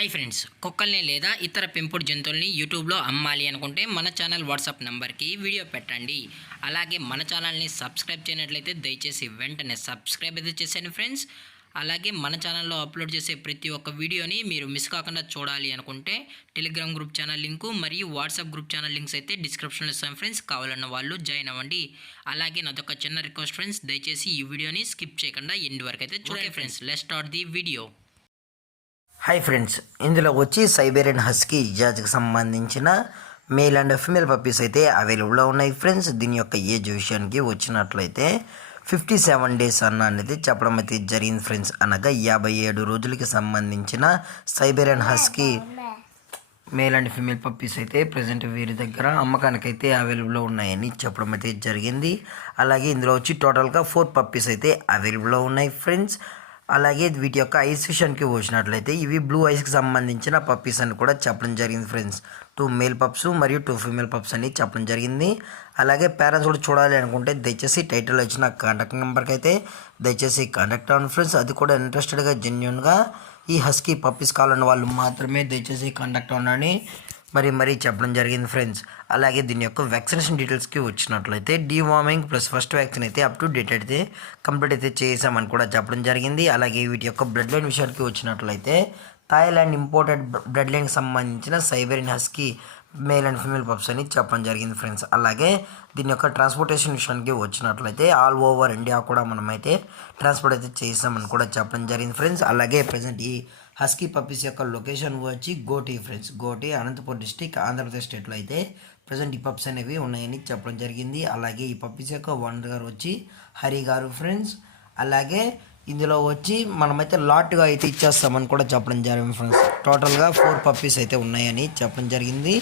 Hi friends, కుక్కల్ని లేదా ఇతర పెంపుడు జంతువుల్ని యూట్యూబ్లో అమ్మాలి అనుకుంటే మన ఛానల్ వాట్సాప్ నెంబర్కి వీడియో పెట్టండి. అలాగే మన ఛానల్ని సబ్స్క్రైబ్ చేయనట్లయితే దయచేసి వెంటనే సబ్స్క్రైబ్ అయితే చేసేయండి ఫ్రెండ్స్. అలాగే మన ఛానల్లో అప్లోడ్ చేసే ప్రతి ఒక్క వీడియోని మీరు మిస్ కాకుండా చూడాలి అనుకుంటే టెలిగ్రామ్ గ్రూప్ ఛానల్ లింకు మరియు వాట్సాప్ గ్రూప్ ఛానల్ లింక్స్ అయితే డిస్క్రిప్షన్లో ఇస్తాం ఫ్రెండ్స్. కావాలన్న వాళ్ళు జాయిన్ అవ్వండి. అలాగే నాదొక చిన్న రిక్వెస్ట్ ఫ్రెండ్స్, దయచేసి ఈ వీడియోని స్కిప్ చేయకుండా ఎండ్ వరకు అయితే చూడండి friends. Let's start the video. Hi friends, ఇందులో వచ్చి సైబేరియన్ హస్కీ జాతికి సంబంధించిన మేల్ అండ్ ఫీమేల్ పప్పీస్ అయితే అవైలబుల్లో ఉన్నాయి ఫ్రెండ్స్. దీని యొక్క ఏజ్ విషయానికి వచ్చినట్లయితే 57 డేస్ అనేది చెప్పడం అయితే జరిగింది ఫ్రెండ్స్. అనగా 57 రోజులకి సంబంధించిన Siberian husky male and female puppies అయితే ప్రజెంట్ వీరి దగ్గర అమ్మకానికైతే అవైలబుల్లో ఉన్నాయని చెప్పడం అయితే జరిగింది. అలాగే ఇందులో వచ్చి టోటల్గా 4 పప్పీస్ అయితే అవైలబుల్లో ఉన్నాయి ఫ్రెండ్స్. అలాగే వీటి యొక్క ఐస్ విషయానికి వచ్చినట్లయితే ఇవి బ్లూ ఐస్కి సంబంధించిన పప్పీస్ అని కూడా చెప్పడం జరిగింది ఫ్రెండ్స్. 2 మేల్ పప్స్ మరియు 2 ఫీమేల్ పప్స్ అని చెప్పడం జరిగింది. అలాగే పేరెంట్స్ కూడా చూడాలి అనుకుంటే దయచేసి టైటిల్ వచ్చిన కాంటాక్ట్ నెంబర్కి అయితే దయచేసి కాంటాక్ట్ అవ్వండి ఫ్రెండ్స్. అది కూడా ఇంట్రెస్టెడ్గా జెన్యున్గా ఈ హస్కీ పప్పీస్ కావాలన్న వాళ్ళు మాత్రమే దయచేసి కాంటాక్ట్ అవ్వండి మరీ చెప్పడం జరిగింది ఫ్రెండ్స్. అలాగే దీని యొక్క వ్యాక్సినేషన్ డీటెయిల్స్కి వచ్చినట్లయితే డీవార్మింగ్ ప్లస్ ఫస్ట్ వ్యాక్సిన్ అయితే అప్ టు డేట్ అయితే కంప్లీట్ అయితే చేసామని కూడా చెప్పడం జరిగింది. అలాగే వీటి యొక్క బ్లడ్ లైన్ విషయానికి వచ్చినట్లయితే థాయిలాండ్ ఇంపోర్టెడ్ బ్లడ్ లైన్కి సంబంధించిన Siberian husky male and female pups అని చెప్పడం జరిగింది ఫ్రెండ్స్. అలాగే దీని యొక్క ట్రాన్స్పోర్టేషన్ విషయానికి వచ్చినట్లయితే ఆల్ ఓవర్ ఇండియా కూడా మనమైతే ట్రాన్స్పోర్ట్ అయితే చేసామని కూడా చెప్పడం జరిగింది ఫ్రెండ్స్. అలాగే ప్రజెంట్ ఈ హస్కీ పప్పీస్ యొక్క లొకేషన్ వచ్చి గోటి ఫ్రెండ్స్. గోటి అనంతపురం డిస్టిక్ ఆంధ్రప్రదేశ్ స్టేట్లో అయితే ప్రజెంట్ ఈ పప్స్ అనేవి ఉన్నాయని చెప్పడం జరిగింది. అలాగే ఈ పప్పీస్ యొక్క ఓనర్ గారు వచ్చి హరి గారు ఫ్రెండ్స్. అలాగే ఇందులో వచ్చి మనమైతే లాట్గా అయితే ఇచ్చేస్తామని కూడా చెప్పడం జరిగింది ఫ్రెండ్స్. టోటల్గా 4 పప్పీస్ అయితే ఉన్నాయని చెప్పడం జరిగింది.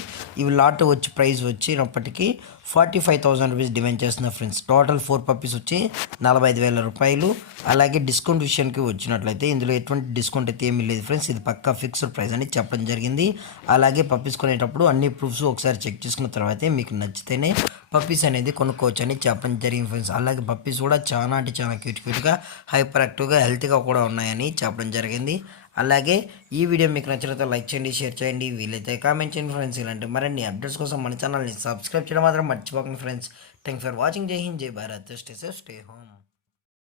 ఇవి లాట్ వచ్చి ప్రైస్ వచ్చినప్పటికీ 45,000 రూపీస్ డిమాండ్ చేస్తున్నారు ఫ్రెండ్స్. టోటల్ 4 పప్పీస్ వచ్చి 45,000 రూపాయలు. అలాగే డిస్కౌంట్ విషయానికి వచ్చినట్లయితే ఇందులో ఎటువంటి డిస్కౌంట్ అయితే ఏమీ లేదు ఫ్రెండ్స్. ఇది పక్కా ఫిక్స్డ్ ప్రైస్ అని చెప్పడం జరిగింది. అలాగే పప్పీస్ కొనేటప్పుడు అన్ని ప్రూఫ్స్ ఒకసారి చెక్ చేసుకున్న తర్వాతే మీకు నచ్చితేనే పప్పీస్ అనేది కొనుక్కోవచ్చు అని చెప్పడం జరిగింది ఫ్రెండ్స్. అలాగే పప్పీస్ కూడా చాలా అంటే చాలా క్యూట్గా హైపర్ యాక్టివ్గా హెల్తీగా కూడా ఉన్నాయని చెప్పడం జరిగింది. అలాగే ఈ వీడియో మీకు నచ్చినట్లయితే లైక్ చేయండి, షేర్ చేయండి, వీలైతే కామెంట్ చేయండి ఫ్రెండ్స్. ఇలాంటి మరిన్ని అప్డేట్స్ కోసం మన ఛానల్ని సబ్స్క్రైబ్ చేయడం మాత్రం మర్చిపోకండి ఫ్రెండ్స్. Thanks for watching. జై హింద్, జై Bharat, stay safe, stay home.